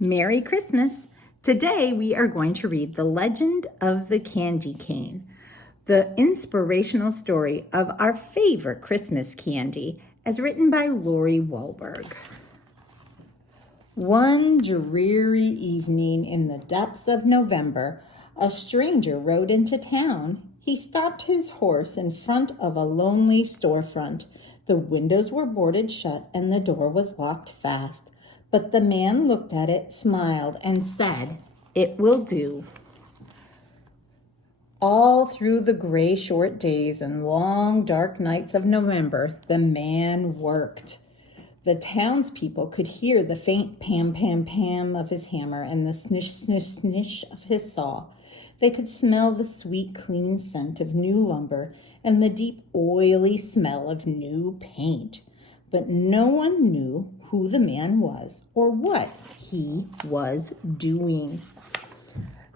Merry Christmas! Today we are going to read The Legend of the Candy Cane, the inspirational story of our favorite Christmas candy, as written by Walburg. One dreary evening in the depths of November, a stranger rode into town. He stopped his horse in front of a lonely storefront. The windows were boarded shut and the door was locked fast. But the man looked at it, smiled, and said, "It will do." All through the gray short days and long dark nights of November, the man worked. The townspeople could hear the faint pam, pam, pam of his hammer and the snish, snish, snish of his saw. They could smell the sweet, clean scent of new lumber and the deep, oily smell of new paint. But no one knew who the man was or what he was doing.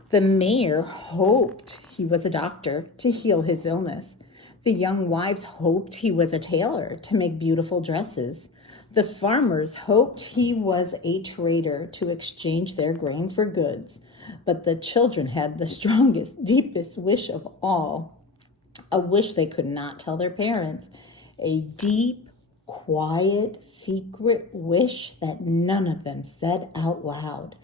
The mayor hoped he was a doctor to heal his illness. The young wives hoped he was a tailor to make beautiful dresses. The farmers hoped he was a trader to exchange their grain for goods. But the children had the strongest, deepest wish of all, a wish they could not tell their parents, a deep, quiet, secret wish that none of them said out loud.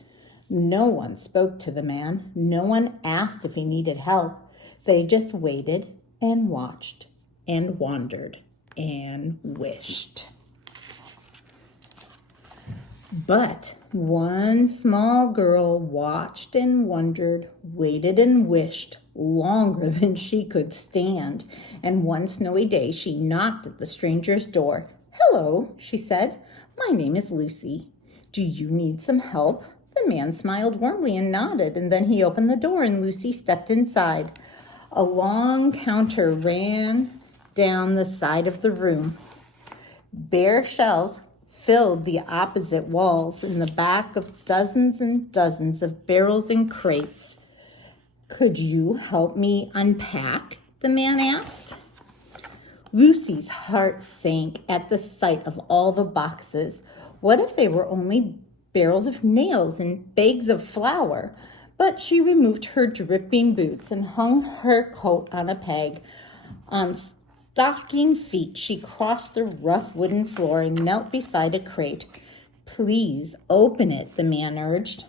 No one spoke to the man. No one asked if he needed help. They just waited and watched and wondered and wished. But one small girl watched and wondered, waited and wished longer than she could stand. And one snowy day she knocked at the stranger's door. "Hello," she said. "My name is Lucy. Do you need some help?" The man smiled warmly and nodded, and then he opened the door and Lucy stepped inside. A long counter ran down the side of the room. Bare shelves filled the opposite walls in the back of dozens and dozens of barrels and crates. "Could you help me unpack?" the man asked. Lucy's heart sank at the sight of all the boxes. What if they were only barrels of nails and bags of flour? But she removed her dripping boots and hung her coat on a peg. On stocking feet, she crossed the rough wooden floor and knelt beside a crate. "Please open it," the man urged.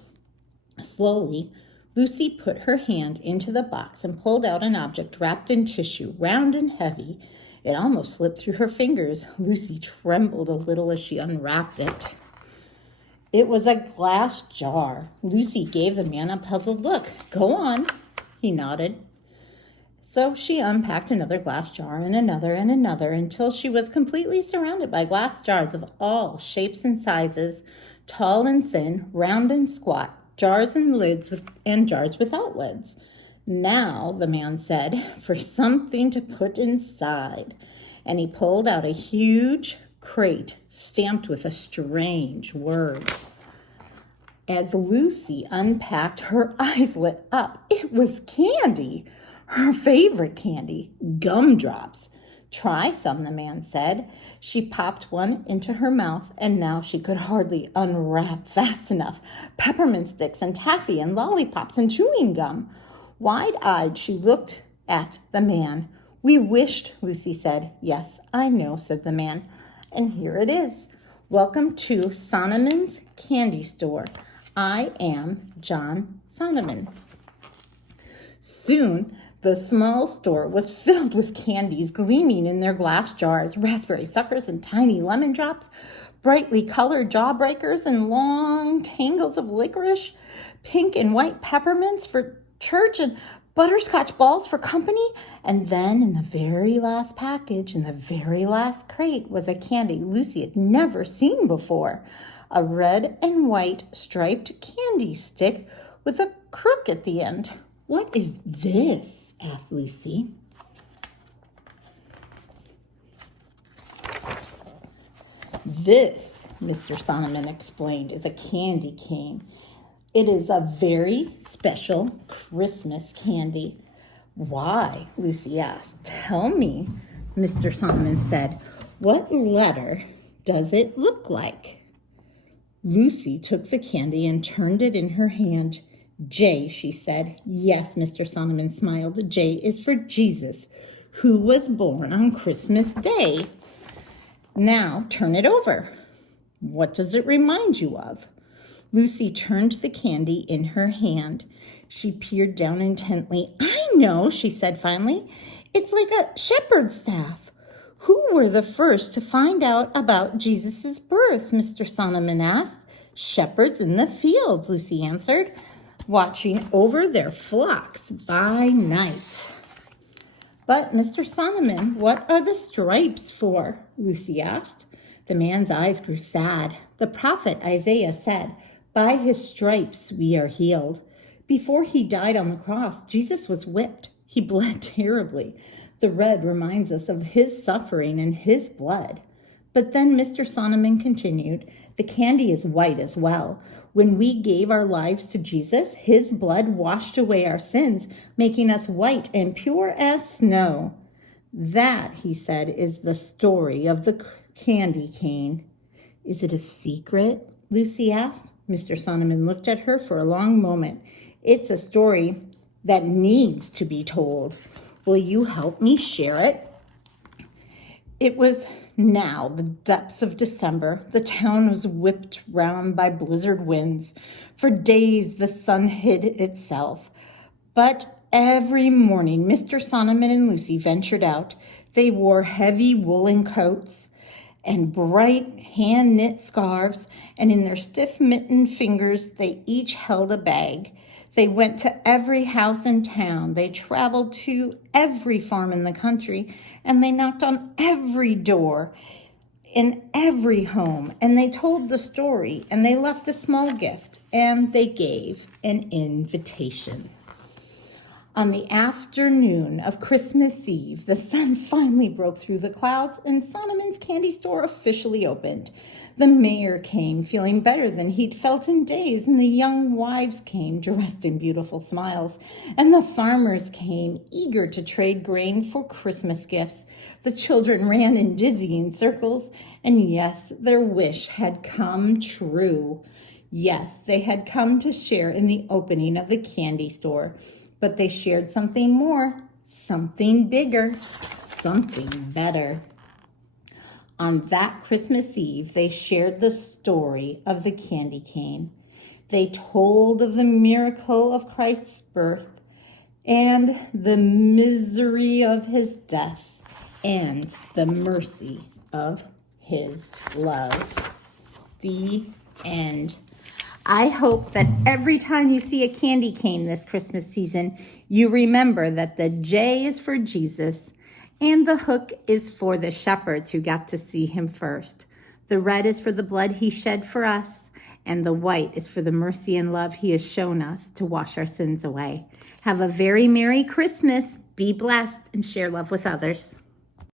Slowly, Lucy put her hand into the box and pulled out an object wrapped in tissue, round and heavy. It almost slipped through her fingers. Lucy trembled a little as she unwrapped it. It was a glass jar. Lucy gave the man a puzzled look. "Go on," he nodded. So she unpacked another glass jar and another until she was completely surrounded by glass jars of all shapes and sizes, tall and thin, round and squat, jars and lids and jars without lids. "Now," the man said, "for something to put inside." And he pulled out a huge crate stamped with a strange word. As Lucy unpacked, her eyes lit up. It was candy. Her favorite candy, gumdrops. "Try some," the man said. She popped one into her mouth, and now she could hardly unwrap fast enough. Peppermint sticks and taffy and lollipops and chewing gum. Wide-eyed, she looked at the man. "We wished," Lucy said. "Yes, I know," said the man. "And here it is. Welcome to Sonneman's Candy Store. I am John Sonneman." Soon, the small store was filled with candies gleaming in their glass jars, raspberry suckers and tiny lemon drops, brightly colored jawbreakers and long tangles of licorice, pink and white peppermints for church and butterscotch balls for company. And then in the very last package, in the very last crate, was a candy Lucy had never seen before. A red and white striped candy stick with a crook at the end. "What is this?" asked Lucy. "This," Mr. Sonneman explained, "is a candy cane. It is a very special Christmas candy." "Why?" Lucy asked. "Tell me," Mr. Sonneman said. "What letter does it look like?" Lucy took the candy and turned it in her hand. J, she said. Yes, Mr. Sonneman smiled. J is for Jesus, who was born on Christmas Day. Now turn it over. What does it remind you of? Lucy turned the candy in her hand. She peered down intently. I know, she said finally. It's like a shepherd's staff. Who were the first to find out about Jesus' birth? Mr. Sonneman asked. Shepherds in the fields, Lucy answered, watching over their flocks by night. But, Mr. Sonneman, what are the stripes for? Lucy asked. The man's eyes grew sad. The prophet Isaiah said, by his stripes we are healed. Before he died on the cross, Jesus was whipped. He bled terribly. The red reminds us of his suffering and his blood. But then Mr. Sonneman continued, the candy is white as well. When we gave our lives to Jesus, his blood washed away our sins, making us white and pure as snow. That, he said, is the story of the candy cane. Is it a secret? Lucy asked. Mr. Sonneman looked at her for a long moment. It's a story that needs to be told. Will you help me share it? It was now the depths of December. The town was whipped round by blizzard winds. For days the sun hid itself. But every morning Mr. Sonneman and Lucy ventured out. They wore heavy woolen coats and bright hand-knit scarves, and in their stiff-mittened fingers they each held a bag. They went to every house in town. They traveled to every farm in the country, and they knocked on every door in every home, and they told the story, and they left a small gift, and they gave an invitation. On the afternoon of Christmas Eve, the sun finally broke through the clouds, and Sonneman's candy store officially opened. The mayor came, feeling better than he'd felt in days, and the young wives came, dressed in beautiful smiles, and the farmers came, eager to trade grain for Christmas gifts. The children ran in dizzying circles, and yes, their wish had come true. Yes, they had come to share in the opening of the candy store. But they shared something more, something bigger, something better. On that Christmas Eve, they shared the story of the candy cane. They told of the miracle of Christ's birth and the misery of his death and the mercy of his love. The end. I hope that every time you see a candy cane this Christmas season, you remember that the J is for Jesus and the hook is for the shepherds who got to see him first. The red is for the blood he shed for us, and the white is for the mercy and love he has shown us to wash our sins away. Have a very Merry Christmas. Be blessed and share love with others.